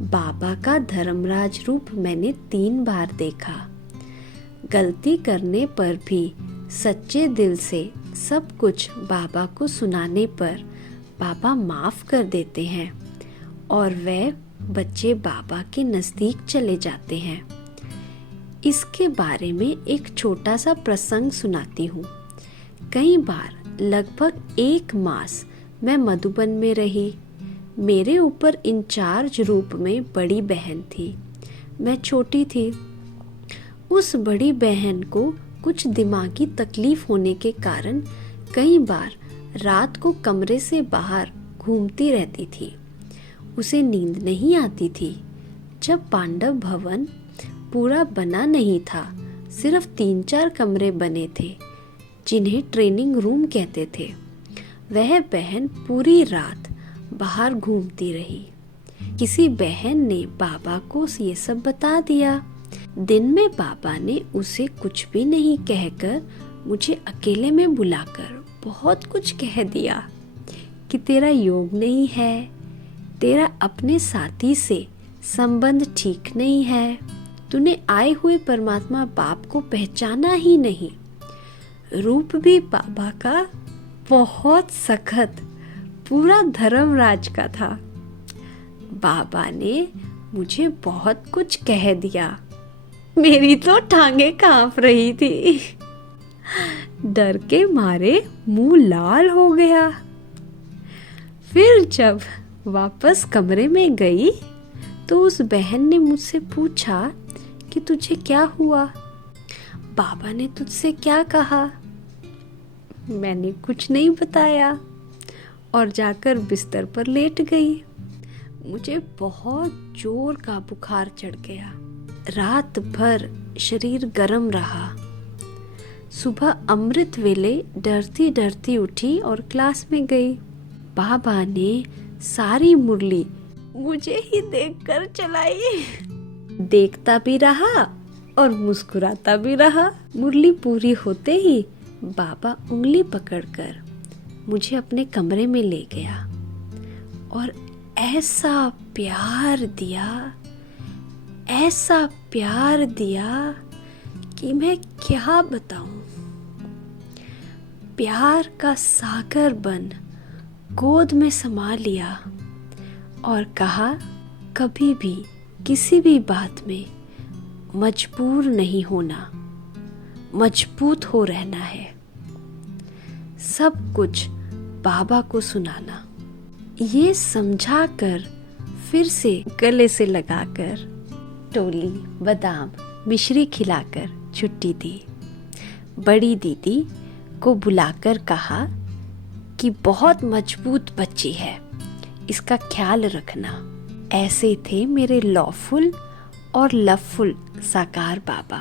बाबा का धर्मराज रूप मैंने 3 बार देखा। गलती करने पर भी सच्चे दिल से सब कुछ बाबा को सुनाने पर बाबा माफ़ कर देते हैं और वह बच्चे बाबा के नज़दीक चले जाते हैं। इसके बारे में एक छोटा सा प्रसंग सुनाती हूँ। कई बार लगभग 1 मास मैं मधुबन में रही। मेरे ऊपर इंचार्ज रूप में बड़ी बहन थी। मैं छोटी थी। उस बड़ी बहन को कुछ दिमागी तकलीफ होने के कारण कई बार रात को कमरे से बाहर घूमती रहती थी। उसे नींद नहीं आती थी। जब पांडव भवन पूरा बना नहीं था, सिर्फ 3-4 कमरे बने थे जिन्हें ट्रेनिंग रूम कहते थे, वह बहन पूरी रात बाहर घूमती रही। किसी बहन ने बाबा को ये सब बता दिया। दिन में बाबा ने उसे कुछ भी नहीं कहकर मुझे अकेले में बुलाकर बहुत कुछ कह दिया कि तेरा योग नहीं है, तेरा अपने साथी से संबंध ठीक नहीं है, तूने आए हुए परमात्मा बाप को पहचाना ही नहीं। रूप भी बाबा का बहुत सख्त, पूरा धर्मराज का था। बाबा ने मुझे बहुत कुछ कह दिया। मेरी तो टांगे कांप रही थी। डर के मारे मुंह लाल हो गया। फिर जब वापस कमरे में गई तो उस बहन ने मुझसे पूछा कि तुझे क्या हुआ? बाबा ने तुझसे क्या कहा? मैंने कुछ नहीं बताया और जाकर बिस्तर पर लेट गई। मुझे बहुत जोर का बुखार चढ़ गया। रात भर शरीर गर्म रहा। सुबह अमृत वेले डरती डरती उठी और क्लास में गई। बाबा ने सारी मुरली मुझे ही देखकर चलाई। देखता भी रहा और मुस्कुराता भी रहा। मुरली पूरी होते ही बाबा उंगली पकड़कर मुझे अपने कमरे में ले गया और ऐसा प्यार दिया कि मैं क्या बताऊं। प्यार का सागर बन गोद में समा लिया और कहा, कभी भी किसी भी बात में मजबूर नहीं होना, मजबूत हो रहना है। सब कुछ बाबा को सुनाना। ये समझा कर फिर से गले से लगाकर टोली बादाम मिश्री खिलाकर छुट्टी दी। बड़ी दीदी को बुलाकर कहा कि बहुत मजबूत बच्ची है, इसका ख्याल रखना। ऐसे थे मेरे लॉफुल और लवफुल साकार बाबा।